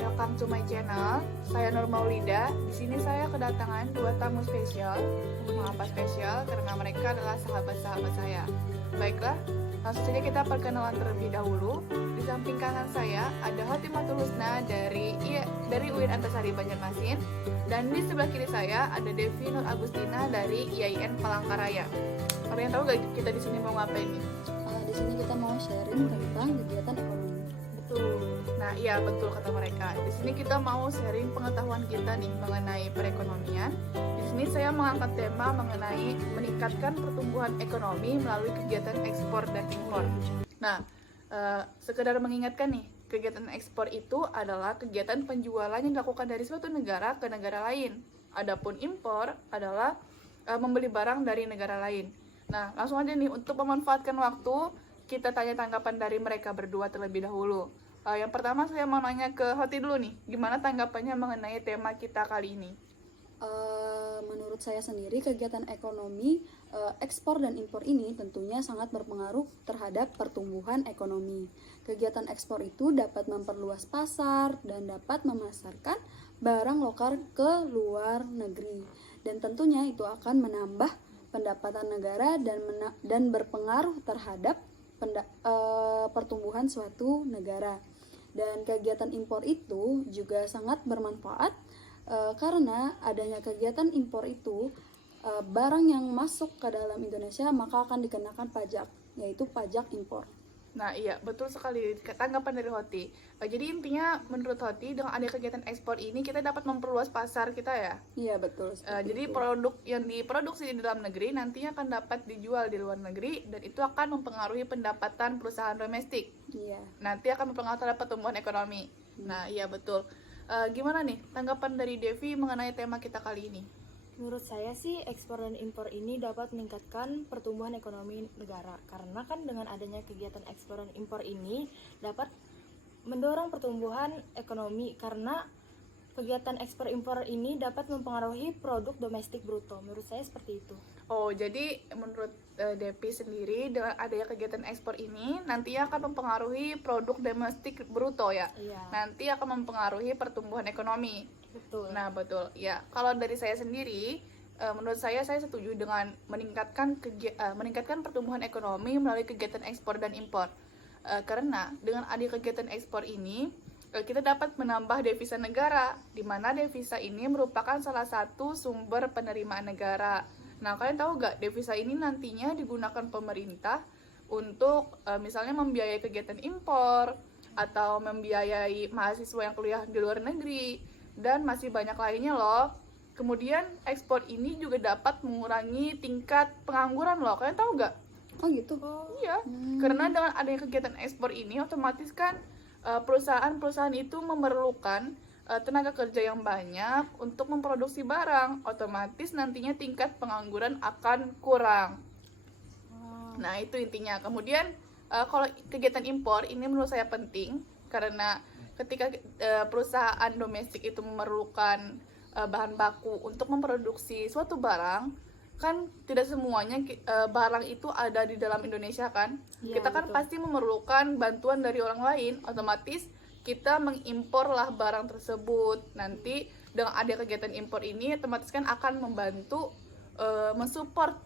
welcome to my channel. Saya Nur Maulida. Di sini saya kedatangan dua tamu spesial. Mengapa spesial? Karena mereka adalah sahabat-sahabat saya. Baiklah, langsung saja kita perkenalan terlebih dahulu. Di samping kanan saya ada Hotimatul Husna dari UIN Antasari Banjarmasin, dan di sebelah kiri saya ada Devi Nur Agustina dari IAIN Palangkaraya. Kalian tahu gak kita di sini mau ngapain nih? Di sini kita mau sharing tentang kegiatan ekonomi. Betul. Nah, iya betul kata mereka. Di sini kita mau sharing pengetahuan kita nih mengenai perekonomian. Di sini saya mengangkat tema mengenai meningkatkan pertumbuhan ekonomi melalui kegiatan ekspor dan impor. Nah, sekedar mengingatkan nih, kegiatan ekspor itu adalah kegiatan penjualan yang dilakukan dari suatu negara ke negara lain. Adapun impor adalah membeli barang dari negara lain. Nah, langsung aja nih, untuk memanfaatkan waktu, kita tanya tanggapan dari mereka berdua terlebih dahulu. Yang pertama saya mau nanya ke Hoti dulu nih, gimana tanggapannya mengenai tema kita kali ini? Menurut saya sendiri, kegiatan ekonomi ekspor dan impor ini tentunya sangat berpengaruh terhadap pertumbuhan ekonomi. Kegiatan ekspor itu dapat memperluas pasar dan dapat memasarkan barang lokal ke luar negeri. Dan tentunya itu akan menambah pendapatan negara dan berpengaruh terhadap pertumbuhan suatu negara. Dan kegiatan impor itu juga sangat bermanfaat karena adanya kegiatan impor itu, barang yang masuk ke dalam Indonesia maka akan dikenakan pajak, yaitu pajak impor. Nah iya, betul sekali tanggapan dari Hoti. Jadi intinya menurut Hoti, dengan ada kegiatan ekspor ini kita dapat memperluas pasar kita ya? Iya betul. Jadi produk yang diproduksi di dalam negeri nantinya akan dapat dijual di luar negeri, dan itu akan mempengaruhi pendapatan perusahaan domestik. Iya. Nanti akan mempengaruhi terhadap pertumbuhan ekonomi. Nah iya betul. Gimana nih tanggapan dari Devi mengenai tema kita kali ini? Menurut saya sih, ekspor dan impor ini dapat meningkatkan pertumbuhan ekonomi negara. Karena kan dengan adanya kegiatan ekspor dan impor ini dapat mendorong pertumbuhan ekonomi, karena kegiatan ekspor impor ini dapat mempengaruhi produk domestik bruto. Menurut saya seperti itu. Oh, jadi menurut Devi sendiri, dengan adanya kegiatan ekspor ini nantinya akan mempengaruhi produk domestik bruto ya? Iya. Nanti akan mempengaruhi pertumbuhan ekonomi. Betul. Nah, betul. Ya, kalau dari saya sendiri, menurut saya setuju dengan meningkatkan pertumbuhan ekonomi melalui kegiatan ekspor dan impor. Karena dengan adanya kegiatan ekspor ini, kita dapat menambah devisa negara, di mana devisa ini merupakan salah satu sumber penerimaan negara. Nah, kalian tahu nggak, devisa ini nantinya digunakan pemerintah untuk misalnya membiayai kegiatan impor, atau membiayai mahasiswa yang kuliah di luar negeri, dan masih banyak lainnya loh. Kemudian ekspor ini juga dapat mengurangi tingkat pengangguran loh. Kalian tahu nggak? Oh gitu. Iya, karena dengan adanya kegiatan ekspor ini otomatis kan perusahaan-perusahaan itu memerlukan tenaga kerja yang banyak untuk memproduksi barang. Otomatis nantinya tingkat pengangguran akan kurang. Nah, itu intinya. Kemudian kalau kegiatan impor ini menurut saya penting, karena ketika perusahaan domestik itu memerlukan bahan baku untuk memproduksi suatu barang, kan tidak semuanya barang itu ada di dalam Indonesia kan. Iya, Kita kan betul. pasti memerlukan bantuan dari orang lain, otomatis kita mengimporlah barang tersebut. Nanti dengan ada kegiatan impor ini otomatis kan akan membantu mensupport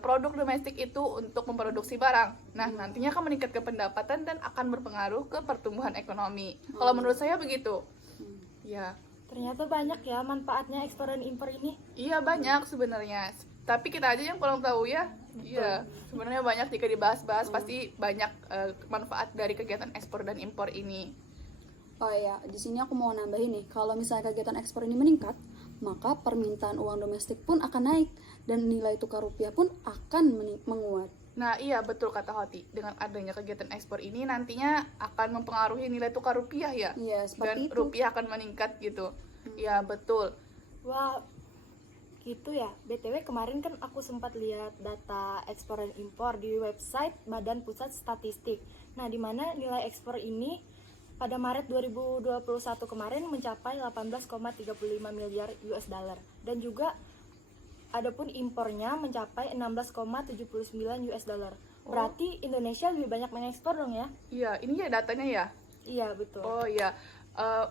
produk domestik itu untuk memproduksi barang. Nah, nantinya akan meningkatkan pendapatan dan akan berpengaruh ke pertumbuhan ekonomi. Kalau menurut saya begitu. Ya. Ternyata banyak ya manfaatnya ekspor dan impor ini. Iya, banyak sebenarnya. Tapi kita aja yang kurang tahu ya. Iya, sebenarnya banyak, jika dibahas-bahas pasti banyak manfaat dari kegiatan ekspor dan impor ini. Oh ya, di sini aku mau nambahin nih, kalau misalnya kegiatan ekspor ini meningkat, maka permintaan uang domestik pun akan naik dan nilai tukar rupiah pun akan menguat. Nah, iya betul kata Hoti. Dengan adanya kegiatan ekspor ini nantinya akan mempengaruhi nilai tukar rupiah ya. Iya, Dan seperti itu. rupiah akan meningkat gitu. Ya, betul. Wah, gitu ya. BTW kemarin kan aku sempat lihat data ekspor dan impor di website Badan Pusat Statistik. Nah, di mana nilai ekspor ini pada Maret 2021 kemarin mencapai 18,35 miliar US dollar, dan juga adapun impornya mencapai 16,79 US dollar. Berarti Indonesia lebih banyak mengekspor dong ya? Iya, ini ya datanya ya. Iya, betul. Oh iya.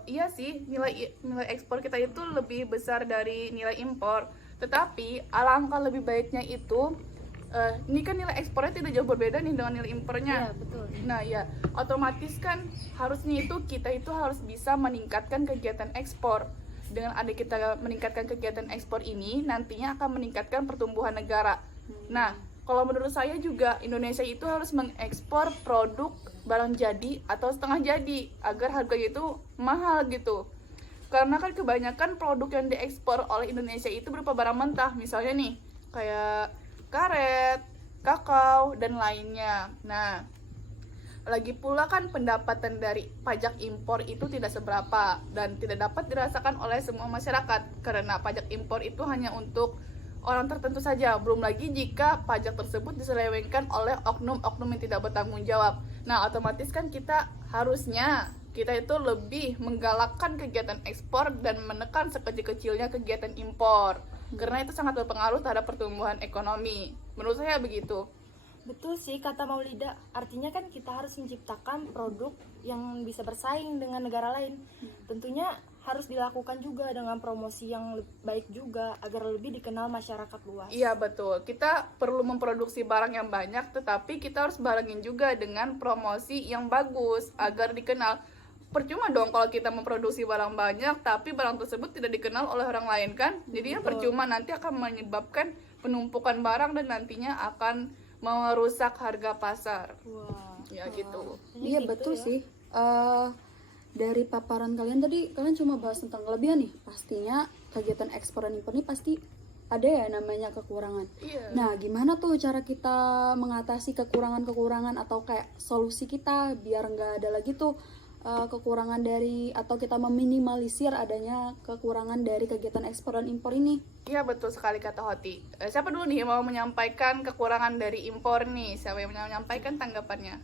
Iya sih, nilai ekspor kita itu lebih besar dari nilai impor. Tetapi alangkah lebih baiknya itu, ini kan nilai ekspornya tidak jauh berbeda nih dengan nilai impornya. Iya, betul. Nah ya, otomatis kan harusnya itu kita itu harus bisa meningkatkan kegiatan ekspor. Dengan ada kita meningkatkan kegiatan ekspor ini, nantinya akan meningkatkan pertumbuhan negara. Nah, kalau menurut saya juga Indonesia itu harus mengekspor produk barang jadi atau setengah jadi agar harganya itu mahal gitu. Karena kan kebanyakan produk yang diekspor oleh Indonesia itu berupa barang mentah, misalnya nih kayak karet, kakao dan lainnya. Nah, lagi pula kan pendapatan dari pajak impor itu tidak seberapa dan tidak dapat dirasakan oleh semua masyarakat karena pajak impor itu hanya untuk orang tertentu saja, belum lagi jika pajak tersebut diselewengkan oleh oknum-oknum yang tidak bertanggung jawab. Nah, otomatis kan kita itu lebih menggalakkan kegiatan ekspor dan menekan sekecil-kecilnya kegiatan impor. Karena itu sangat berpengaruh terhadap pertumbuhan ekonomi. Menurut saya begitu. Betul sih kata Maulida, artinya kan kita harus menciptakan produk yang bisa bersaing dengan negara lain. Tentunya harus dilakukan juga dengan promosi yang baik juga agar lebih dikenal masyarakat luas. Iya betul, kita perlu memproduksi barang yang banyak, tetapi kita harus barengin juga dengan promosi yang bagus agar dikenal. Percuma dong kalau kita memproduksi barang banyak, tapi barang tersebut tidak dikenal oleh orang lain kan? Jadi percuma, nanti akan menyebabkan penumpukan barang dan nantinya akan merusak harga pasar. Wah, Ya gitu. Iya gitu betul ya. sih. Dari paparan kalian tadi, kalian cuma bahas tentang kelebihan nih. Pastinya kegiatan ekspor dan impor ini pasti ada ya namanya kekurangan. Iya. Nah, gimana tuh cara kita mengatasi kekurangan-kekurangan atau kayak solusi kita biar nggak ada lagi tuh kekurangan dari, atau kita meminimalisir adanya kekurangan dari kegiatan ekspor dan impor ini? Iya betul sekali kata Hoti. Siapa dulu nih yang mau menyampaikan kekurangan dari impor nih? Siapa yang menyampaikan tanggapannya?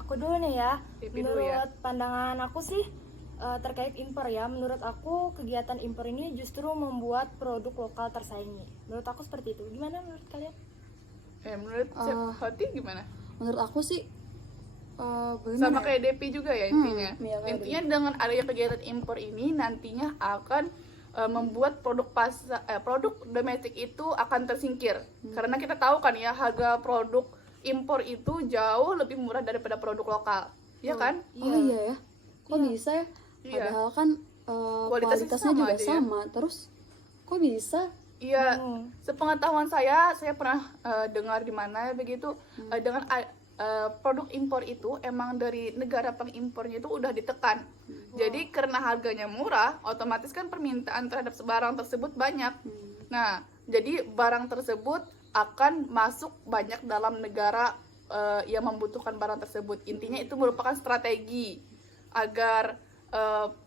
Aku dulu nih ya. Pipi dulu Menurut ya. pandangan aku sih terkait impor ya, menurut aku kegiatan impor ini justru membuat produk lokal tersaingi. Menurut aku seperti itu. Gimana menurut kalian? Menurut Hoti gimana? Menurut aku sih Sama bagaimana ya? kayak Depi juga ya intinya. iya, kayak Intinya dengan adanya kegiatan impor ini nantinya akan membuat produk domestik itu akan tersingkir. Karena kita tahu kan ya harga produk impor itu jauh lebih murah daripada produk lokal. Iya kan? Oh iya ya, kok bisa ya? Iya. Padahal kan Kualitasnya kualitasnya sama juga aja ya. sama. Terus kok bisa? Iya, sepengetahuan saya pernah dengar di mana begitu dengan produk impor itu emang dari negara pengimpornya itu udah ditekan. Jadi karena harganya murah, otomatis kan permintaan terhadap barang tersebut banyak. Nah, jadi barang tersebut akan masuk banyak dalam negara yang membutuhkan barang tersebut. Intinya itu merupakan strategi agar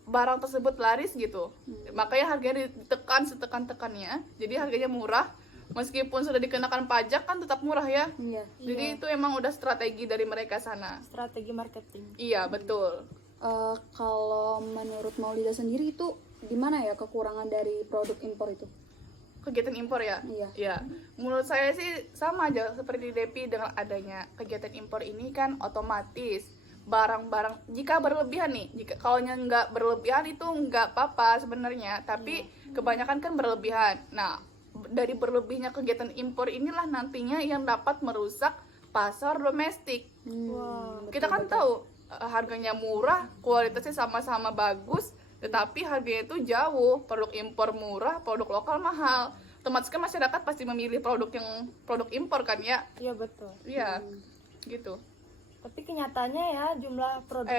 barang tersebut laris gitu. Makanya harganya ditekan setekan-tekannya. Jadi harganya murah. Meskipun sudah dikenakan pajak kan tetap murah ya. Iya. Jadi itu emang udah strategi dari mereka sana. Strategi marketing. Iya betul. Kalau menurut Maulida sendiri itu gimana ya kekurangan dari produk impor itu? Kegiatan impor ya. Iya. Ya. Menurut saya sih sama aja seperti Depi, dengan adanya kegiatan impor ini kan otomatis barang-barang jika berlebihan nih, kalau nggak berlebihan itu nggak apa-apa sebenarnya, tapi kebanyakan kan berlebihan. Nah, dari berlebihnya kegiatan impor inilah nantinya yang dapat merusak pasar domestik. Kita kan tahu harganya murah, kualitasnya sama-sama bagus, tetapi harganya itu jauh. Produk impor murah, produk lokal mahal. Otomatis kan masyarakat pasti memilih produk impor kan ya? Iya betul. Iya, gitu. Tapi kenyataannya ya jumlah produk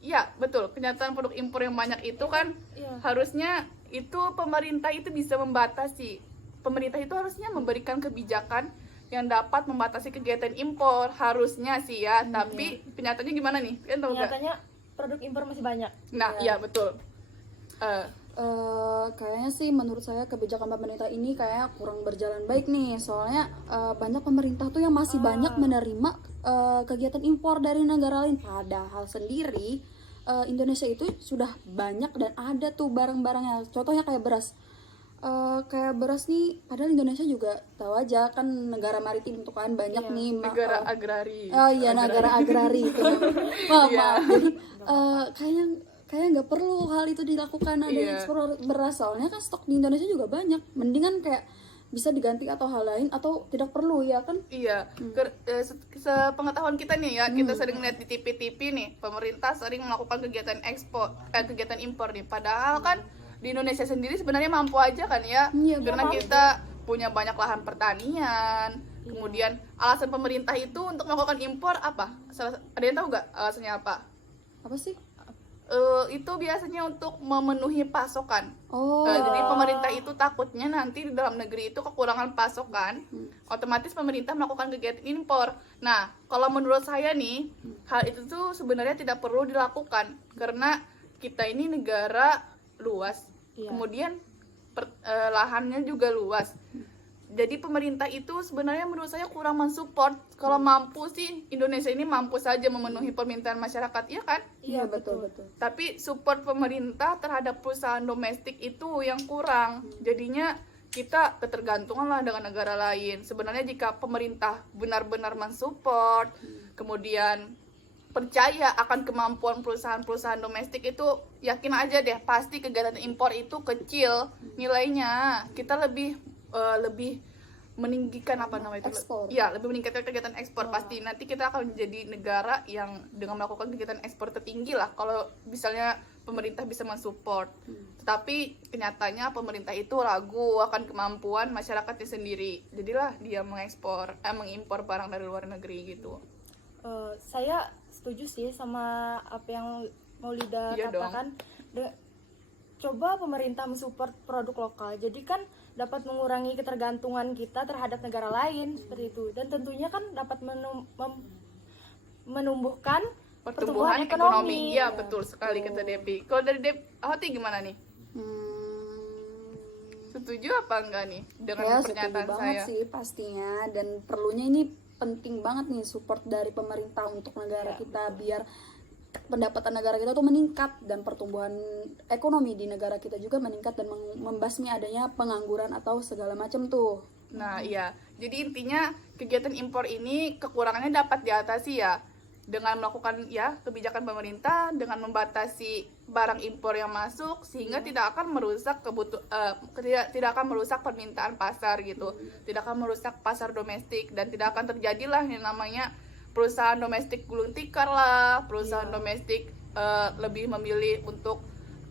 Iya betul. Kenyataan produk impor yang banyak itu kan harusnya itu pemerintah itu bisa membatasi. Pemerintah itu harusnya memberikan kebijakan yang dapat membatasi kegiatan impor, harusnya sih ya. Tapi kenyataannya gimana nih? Kalian tahu nggak? Kenyataannya produk impor masih banyak. Nah, iya betul. Kayaknya sih menurut saya kebijakan pemerintah ini kayak kurang berjalan baik nih. Soalnya banyak pemerintah tuh yang masih banyak menerima kegiatan impor dari negara lain. Padahal sendiri Indonesia itu sudah banyak dan ada tuh barang-barangnya. Contohnya kayak beras. Kayak beras nih, padahal Indonesia juga tahu aja kan negara maritim tuh kan banyak nih Negara agrari. Oh iya, negara agrari itu. Maaf. Jadi kayaknya kayak nggak perlu hal itu dilakukan adanya Iya. ekspor beras, soalnya kan stok di Indonesia juga banyak, mendingan kayak bisa diganti atau hal lain atau tidak perlu ya kan. Iya, sepengetahuan kita nih ya, kita sering lihat di TV-TV nih, pemerintah sering melakukan kegiatan impor nih. Padahal kan di Indonesia sendiri sebenarnya mampu aja kan ya, Iya, karena mampu. kita punya banyak lahan pertanian. Kemudian alasan pemerintah itu untuk melakukan impor apa? Ada yang tahu nggak alasannya apa? Apa sih? Itu biasanya untuk memenuhi pasokan. Oh, Jadi pemerintah itu takutnya nanti di dalam negeri itu kekurangan pasokan, otomatis pemerintah melakukan kegiatan impor. Nah, kalau menurut saya nih, hal itu tuh sebenarnya tidak perlu dilakukan karena kita ini negara luas, Iya. kemudian lahannya juga luas. Jadi pemerintah itu sebenarnya menurut saya kurang mensupport. Kalau mampu sih Indonesia ini mampu saja memenuhi permintaan masyarakat, ya kan? iya betul betul. Tapi support pemerintah terhadap perusahaan domestik itu yang kurang. Jadinya kita ketergantungan lah dengan negara lain. Sebenarnya jika pemerintah benar-benar mensupport, kemudian percaya akan kemampuan perusahaan-perusahaan domestik itu, yakin aja deh pasti kegiatan impor itu kecil nilainya. Kita lebih meninggikan apa namanya itu? Ekspor. Ya, lebih meningkatkan kegiatan ekspor. Pasti nanti kita akan menjadi negara yang dengan melakukan kegiatan ekspor tertinggi lah kalau misalnya pemerintah bisa mensupport. Tetapi kenyataannya pemerintah itu ragu akan kemampuan masyarakatnya sendiri. Jadilah dia mengimpor barang dari luar negeri gitu. Saya setuju sih sama apa yang Maulida Iya dong. katakan. Coba pemerintah mensupport produk lokal, jadi kan dapat mengurangi ketergantungan kita terhadap negara lain seperti itu, dan tentunya kan dapat menumbuhkan Pertumbuhan ekonomi. Iya, betul sekali kata Depi. Kalau dari Hoti gimana nih? Setuju apa enggak nih dengan Ya setuju pernyataan banget saya? sih pastinya, dan perlunya ini penting banget nih support dari pemerintah untuk negara Iya, kita biar pendapatan negara kita tuh meningkat dan pertumbuhan ekonomi di negara kita juga meningkat dan membasmi adanya pengangguran atau segala macam tuh. Nah, iya. Jadi intinya kegiatan impor ini kekurangannya dapat diatasi ya dengan melakukan ya kebijakan pemerintah dengan membatasi barang impor yang masuk sehingga tidak akan merusak tidak akan merusak permintaan pasar gitu. Tidak akan merusak pasar domestik dan tidak akan terjadilah yang namanya perusahaan domestik gulung tikar lah, perusahaan domestik lebih memilih untuk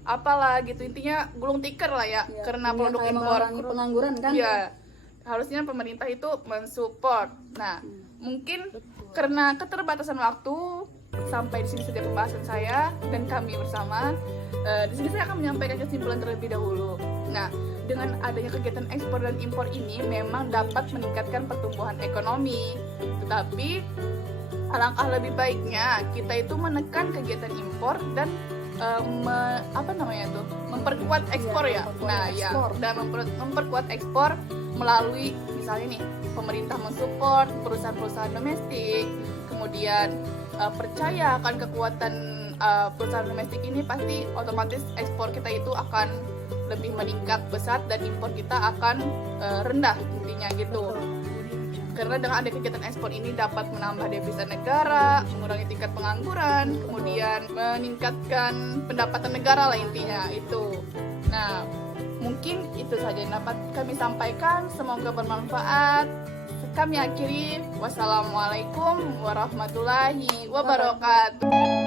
apalah gitu, intinya gulung tikar lah ya, Ya, karena iya, produk kayak impor. mengurangi pengangguran kan. Iya, harusnya pemerintah itu mensupport. Nah, mungkin karena keterbatasan waktu, sampai di sini saja pembahasan saya dan kami bersama. Di sini saya akan menyampaikan kesimpulan terlebih dahulu. Nah, dengan adanya kegiatan ekspor dan impor ini memang dapat meningkatkan pertumbuhan ekonomi, tetapi alangkah lebih baiknya kita itu menekan kegiatan impor dan memperkuat ekspor ya. memperkuat Nah, ekspor. ya, dan memperkuat ekspor melalui misalnya nih pemerintah mensupport perusahaan-perusahaan domestik, kemudian percaya akan kekuatan perusahaan domestik ini, pasti otomatis ekspor kita itu akan lebih meningkat pesat dan impor kita akan rendah intinya gitu. Karena dengan ada kegiatan ekspor ini dapat menambah devisa negara, mengurangi tingkat pengangguran, kemudian meningkatkan pendapatan negara lah intinya itu. Nah, mungkin itu saja yang dapat kami sampaikan. Semoga bermanfaat. Kami akhiri. Wassalamualaikum warahmatullahi wabarakatuh.